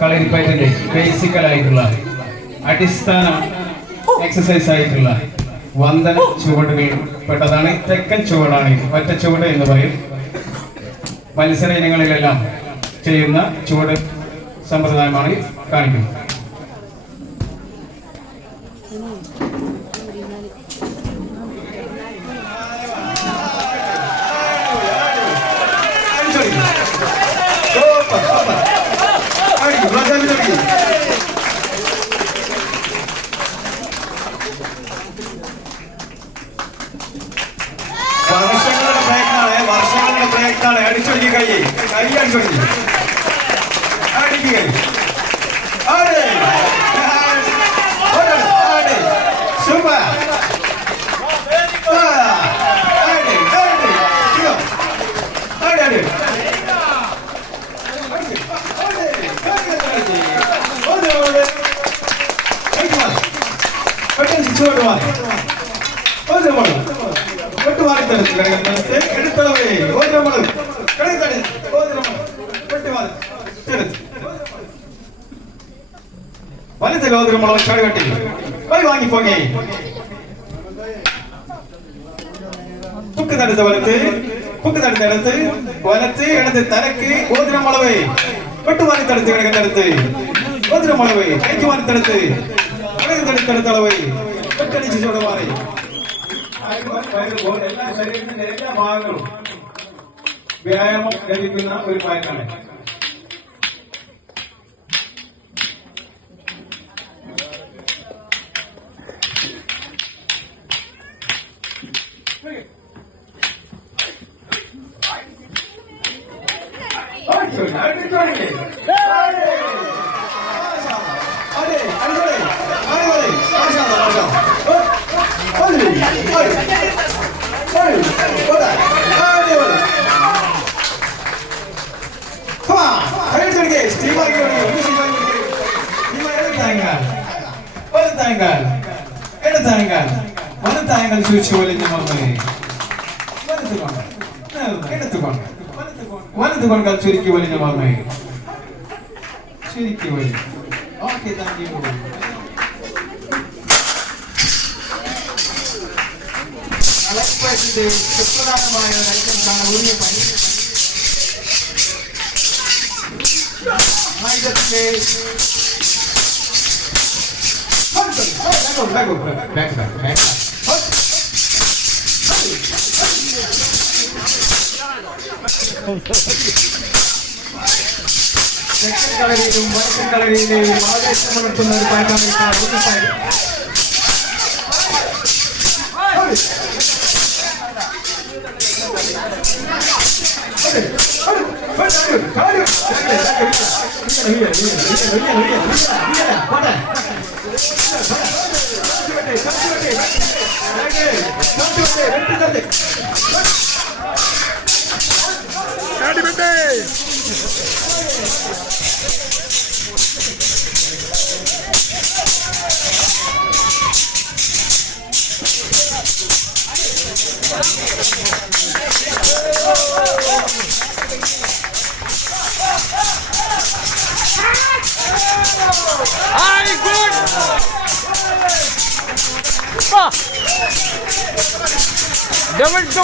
കളരിപ്പയറ്റിന്റെ ബേസിക്കലായിട്ടുള്ള അടിസ്ഥാന എക്സസൈസ് ആയിട്ടുള്ള വന്ദന ചുവടുകൾ പെട്ടതാണ്. തെക്കൻ ചുവടാണ്, ഒറ്റ ചുവട് എന്ന് പറയും. മത്സര ഇനങ്ങളിലെല്ലാം ചെയ്യുന്ന ചുവട് സമ്പ്രദായമാണ് കാണിക്കുന്നത്. വർഷങ്ങളുടെ പ്രയത്നമാണ്. അടിച്ചൊടുക്കി കൈ അടിച്ചൊടുക്കി അടിക്കുക. സൂപ്പർ. വലത്തിലോതിരുമ്പോൾ ചാടുകട്ടി കൈ വാങ്ങിപ്പോങ്ങി പുക്ക് തടുത്ത് എടുത്ത് വലത്ത് ഇടത്ത് തലക്ക് ഓതിരമുളവ് വെട്ടുവാനി തടുത്ത് കിടക്കുന്നടുത്ത് ഓതിരമുളവ് കൈക്ക് വാനി തടുത്ത് തടുത്തളവ് വെട്ടടിച്ച് ചൂട് മാറി എല്ലാ ശരീരത്തിന്റെ എല്ലാ ഭാഗങ്ങളും വ്യായാമം ലഭിക്കുന്ന ഒരു പായക്കാണ്. വലത്തായങ്ങൾ ചോദിച്ചു വലിഞ്ഞ വലത്തുകൊണ്ട് ചുരുക്കി വലിഞ്ഞ മമ്മേ ചുരുക്കി വലി. Okay, thank you. കളപ്പത്തിന്റെ സുപ്രധാനമായ ഐറ്റംസാണ് ഊരിയ പണി. തെക്കൻ കളരിയിലും വടക്കൻ കളരിയിലെയും ആവേശം നടത്തുന്ന ഒരു പാട്ടാണ്. Double two.